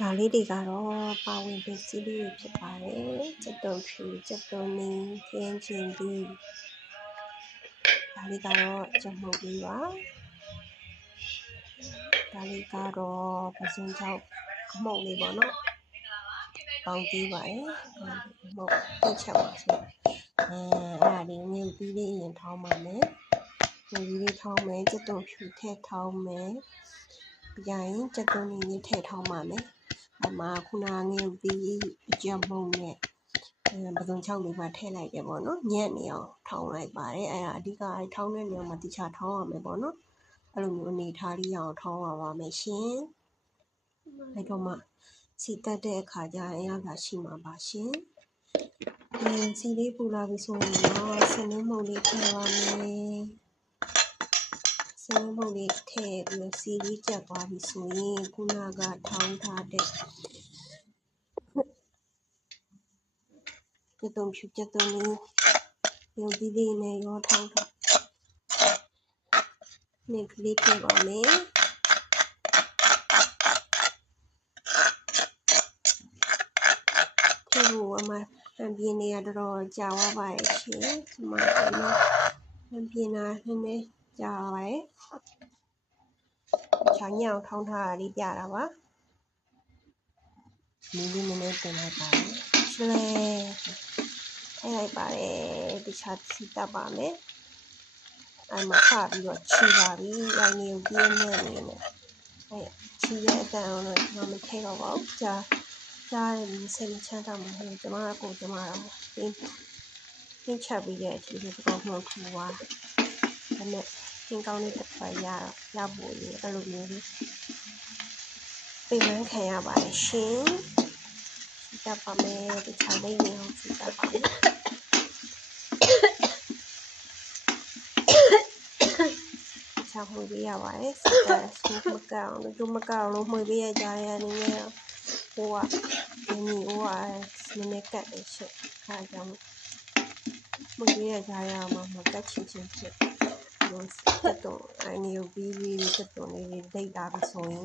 ဒါလေးတွေကတော့ပါဝင်ပစ္စည်းလေးတွေဖြစ်ပါတယ်ကြက်တုံဖြူကြက်တုံနီခရမ်းချင်သီးဒါလေးကတော့ကြက်မှုတ်လေးပါဒါလေးကတော့ပစုံချောက်အမှုတ်လေးပေါ့နော်ပေါင်းသေးပါတယ်အမှုတ်တိတ်ချက်ပါဆိုအဲ့ဒါလေးမြုပ်သီးလေးအရင်ထောင်းပါမယ်မြုပ်သီးလေးထောင်းမယ်ကြက်တုံဖြူထည့်ထောင်းမယ်ပြီးရင်ကြက်တုံနီလေးထည့်ထောင်းပါမယ်အမခုနငရုတ်သီးအကြက်မုံနဲ့ပစုံချောက်လေးပါထည့်လိုက်တယ်ပေါ့နော်ညက်နေအောင်ထောင်းလိုက်ပါတယ်အဲ့ဒါအဓိကထောင်းတဲ့နေရာမှာတခြားထောင်းရမယ်ပေါ့နော်အဲ့လိုမျိုးအနေထားလေးအောင်ထောင်းရပါမယ်ရှင်အဲ့တော့မှစီတက်တဲ့အခါကျရင်ရောက်တာရှိမှာပါရှင်စီလေးပူလာပြီဆိုရင်တော့ဆင်းနှင်းမုတ်လေးထည့်ပါမယ်ဆင်းနှင်းမုတ်လေးထည့်ပြီးစီလေးကျက်သွားပြီဆိုရင်ခုနကထောင်းထားတဲ့ကြက်တုံဖြူကြက်တုံလေးရုပ်သီးလေးနဲ့ရောထောင်းထားနေကလေးထည့်ပါမယ်ထည့်ဖို့အမပြင်းနေရတော့ကြာသွားပါရဲ့ရှင်ဒီမှာပြင်းတာနည်းနည်းကြာပါရဲ့ချောင်းညောင်ထောင်းထားတာလေးပြတာပါနည်းနည်းတင်လိုက်ပါမယ်ရှလဲထည့်လိုက်ပါတယ်တခြားစီတက်ပါမယ်အဲ့မှာခပြီးတော့ချီပါပြီရိုင်းနေကိုပြင်းနေနေနဲ့အဲ့ချီရဲ့အတန်အောင်တော့ကျွန်တော်မထည့်တော့ပါဘူးကြားတယ်စိတ်ချမ်းသာမှာလို့ကျွန်မတော့ပြင်းချက်ပြီးတဲ့အချိန်ဒီတော့မှခူပါဒါနဲ့သင်ကောင်းလေးတစ်ဖက်ရဖို့လေအဲ့လိုမျိုးလေးပြင်မှန်းခံရပါတယ်ရှင်စီတက်ပါမယ်တခြားလေးရင်အောင်စီတက်ပါမယ်ချောက်မှုပေးရပါတယ်စီတက်စမကောင်းလို့မကောင်းလို့မှွေပေးရကြရနေနေဟိုကဒီနီဟိုကနည်းနည်းကတ်တယ်ချက်ခါကြောင့်မှွေပေးရကြရမှာမကတ်ချင်းဖြစ်လို့တော့အနီကိုပြီးတက်တုံလေးဒိတ်တာပြီးဆိုရင်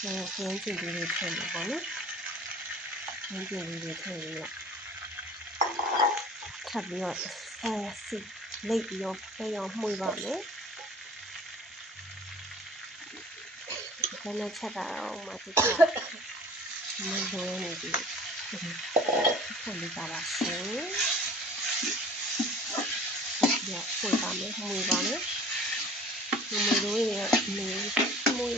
ခင်းချင်လေးတွေထည့်လို့ပေါ့နော်ခင်းချင်လေးတွေထည့်ပြီးတော့ထပ်ပြီးတော့စီလိတ်ပြီးတော့ဖဲရောမှွေပါမယ်ဒါနဲ့ချက်တာတော့မှဒီကမလို့နေပြီဆက်လေးပါပါရှင်ရဖွင့်ပါမယ်မှွေပါမယ်မှွေလို့ရနေမှွေ